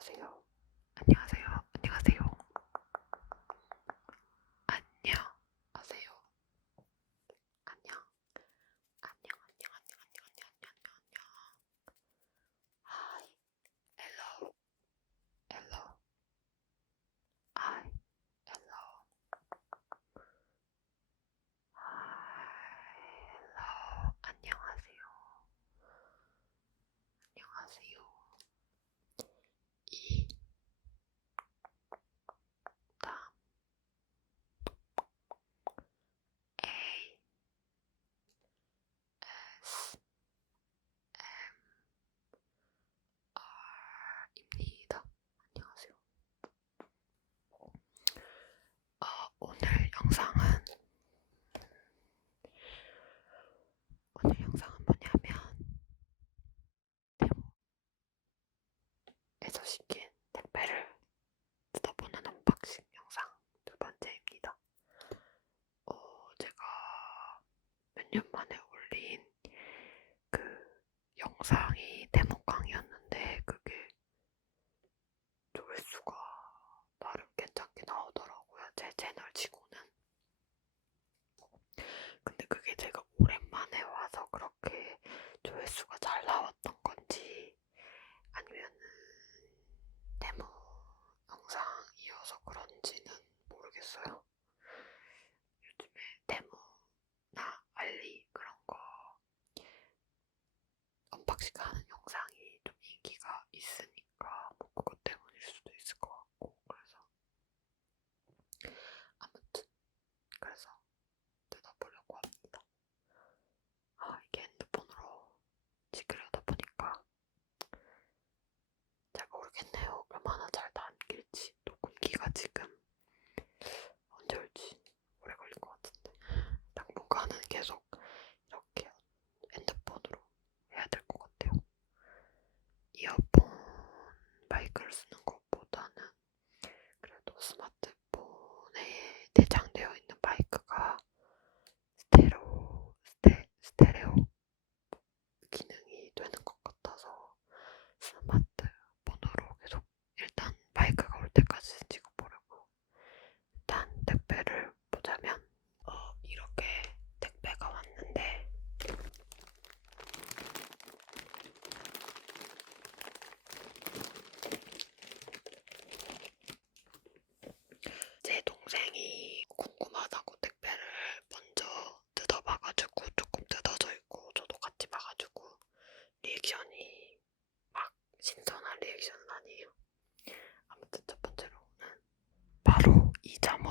nothing go. Brothers, nunca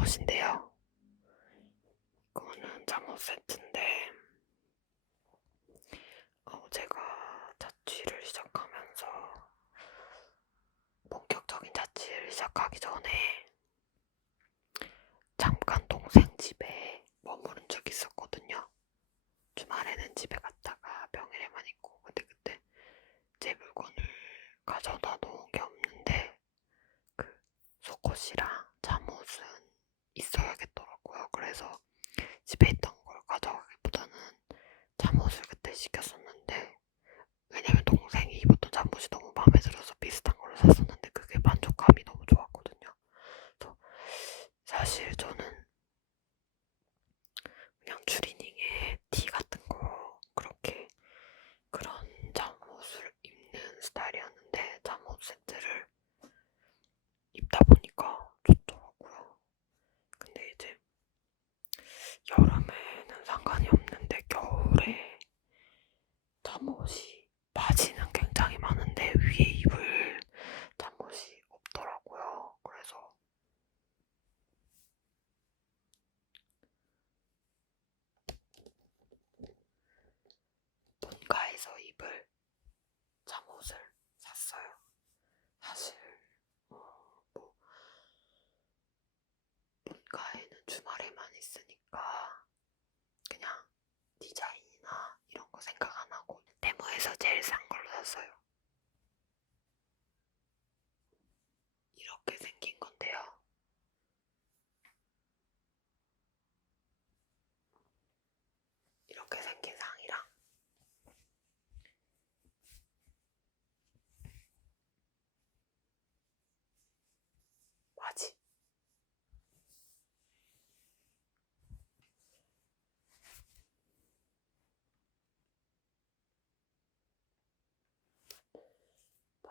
잠옷인데요. 이거는 잠옷 세트인데, 어, 제가 자취를 시작하면서 본격적인 자취를 시작하기 전에 잠깐 동생 집에 있어야겠더라고요. 그래서 집에 있던 걸 가져가기보다는 잠옷을 그때 시켰었는데 왜냐면 동생이 입었던 잠옷이 너무 마음에 들어서 비슷한 걸로 샀었는데 그게 만족감이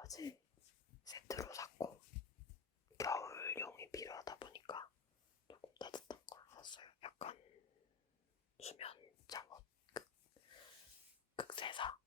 까지 세트로 샀고 겨울용이 필요하다 보니까 조금 따뜻한 걸 샀어요. 약간 수면 작업 극세사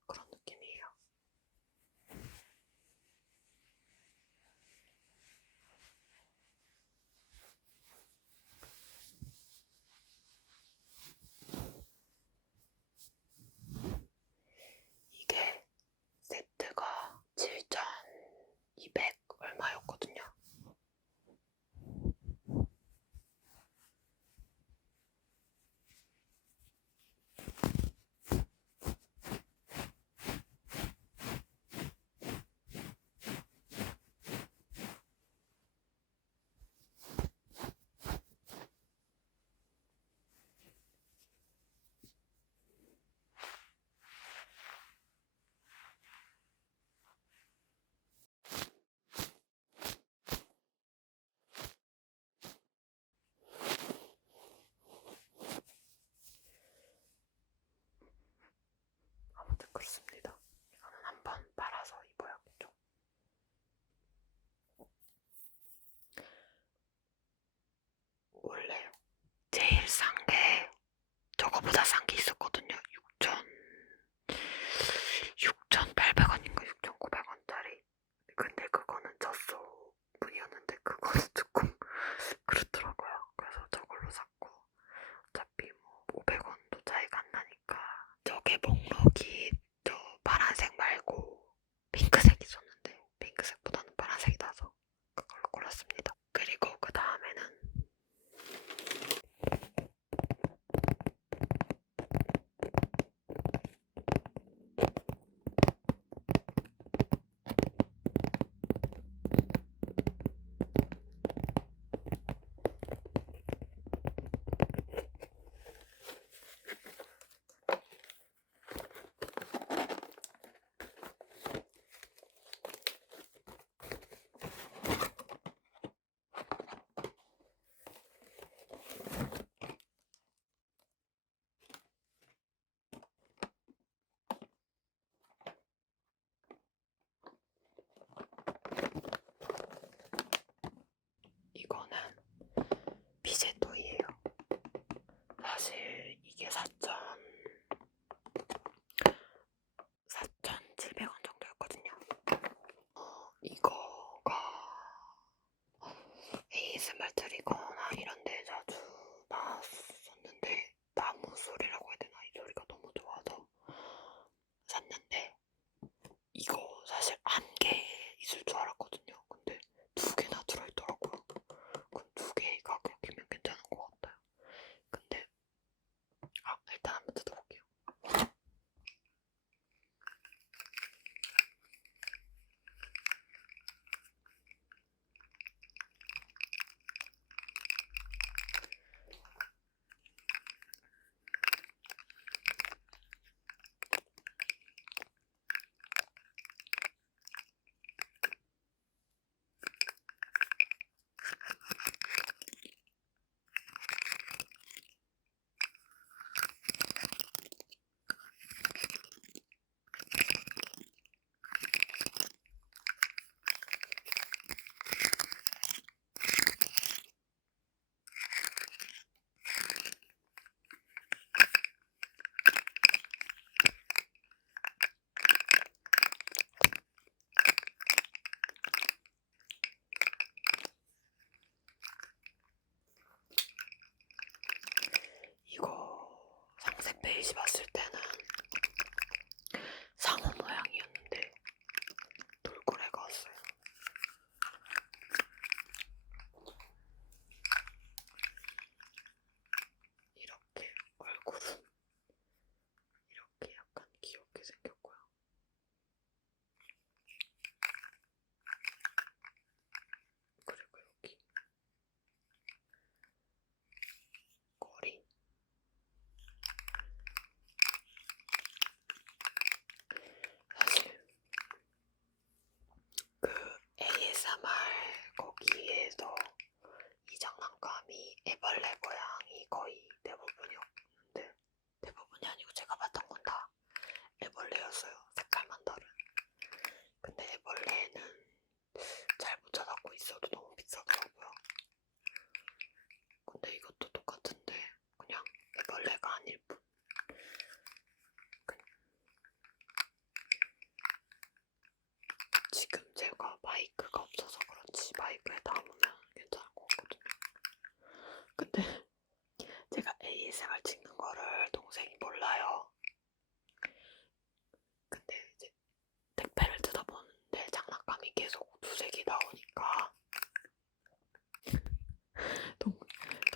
잊지 마세요.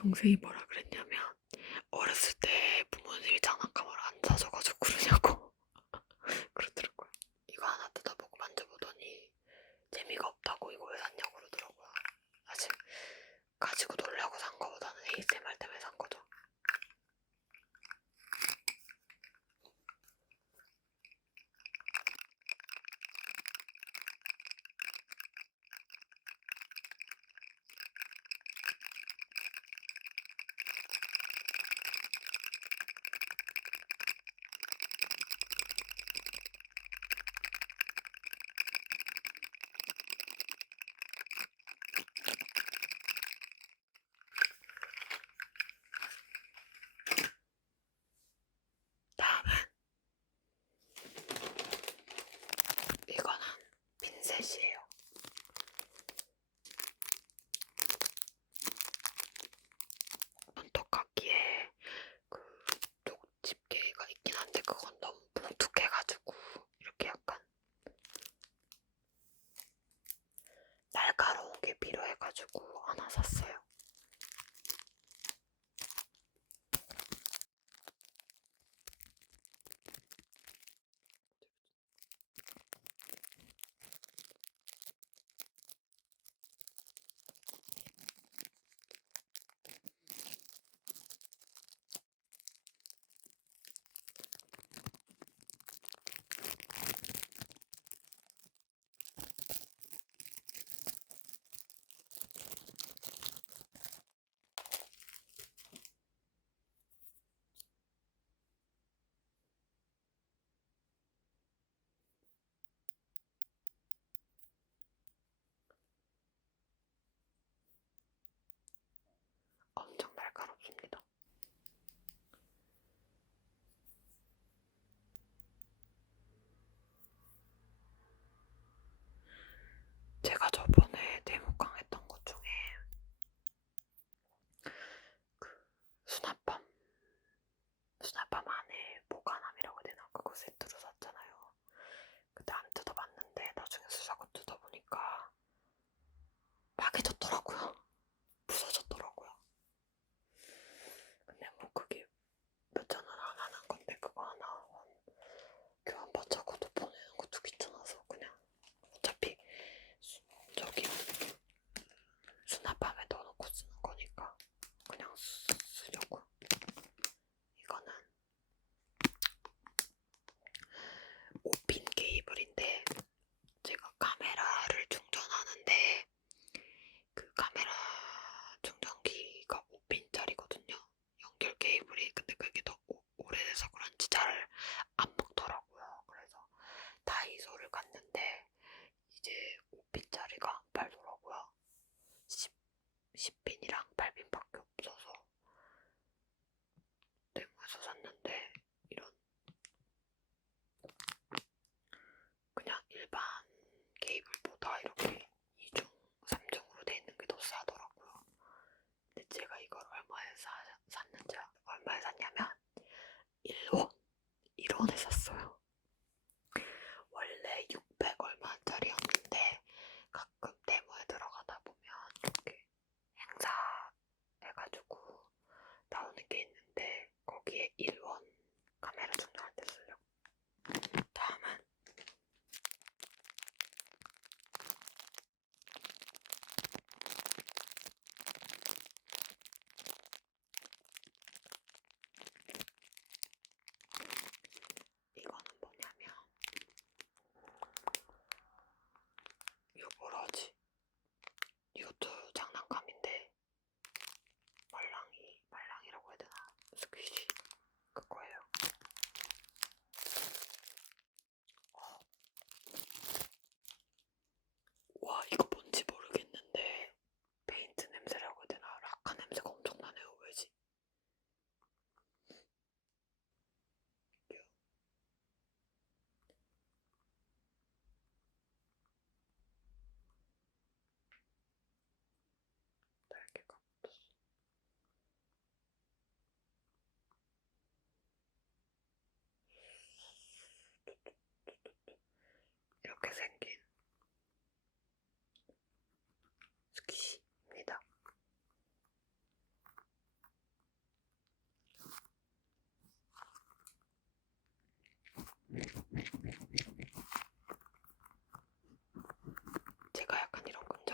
동생이 뭐라 그랬냐면 어렸을 때 부모님이 장난감을 안 사줘가지고 그러냐고 그러더라고요. 이거 하나 뜯어보고 만져보더니 재미가 없다고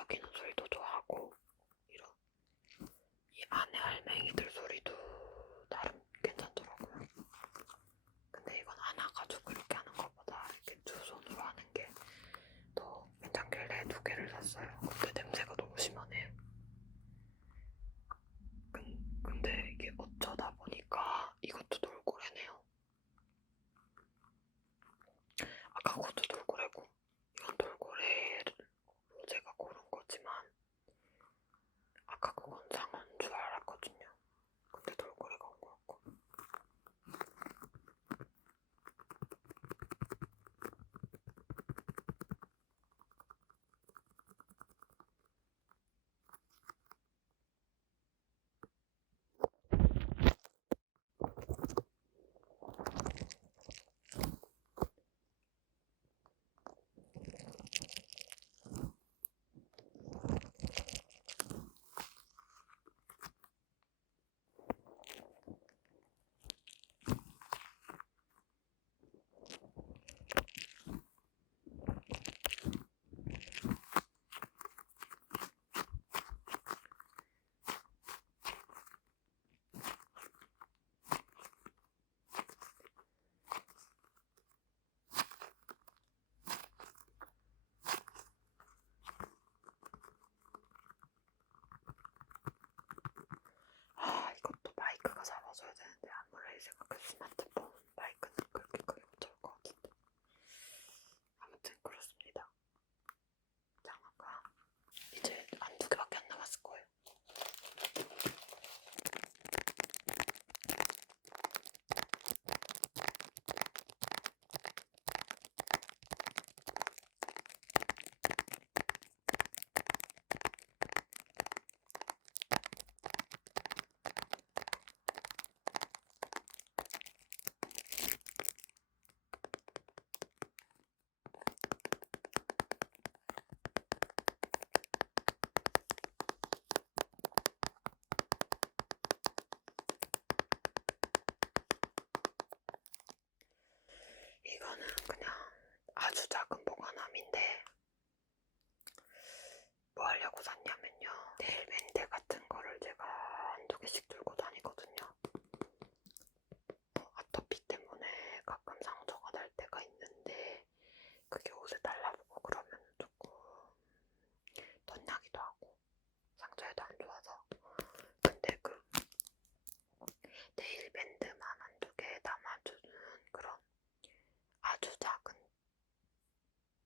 움직이는 소리도 좋아하고 이런. 이 안에 할맹이들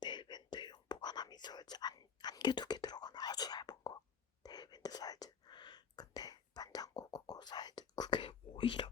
네일밴드용 보관함이 있어야지 안, 안개두개 들어가는 아주 얇은 거. 네일밴드 사이즈. 근데 반장고 그거 사이즈 그게 오히려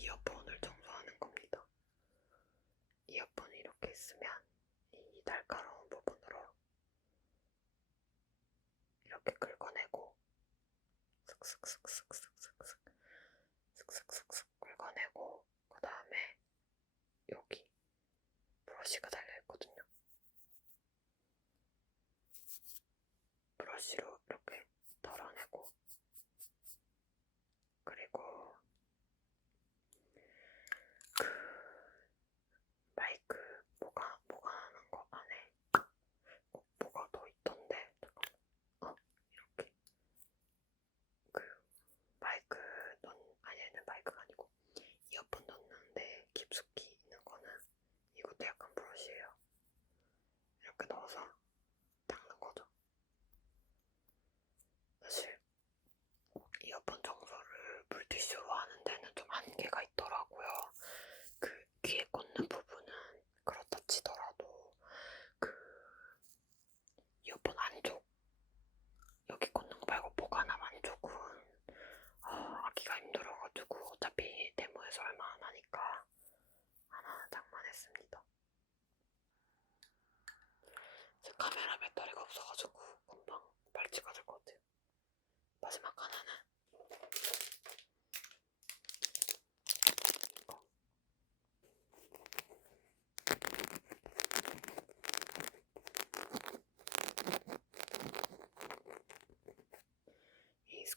이어폰을 청소하는 겁니다. 이어폰이 이렇게 있으면 이 날카로운 부분으로 이렇게 긁어내고 슥슥슥슥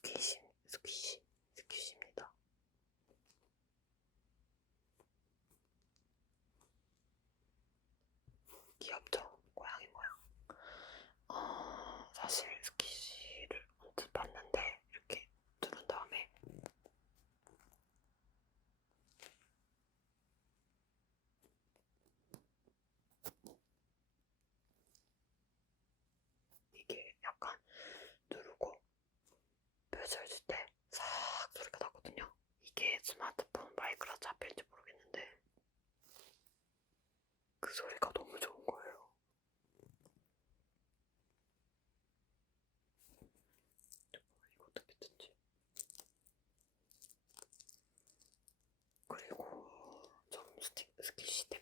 Кись. sıkıştı.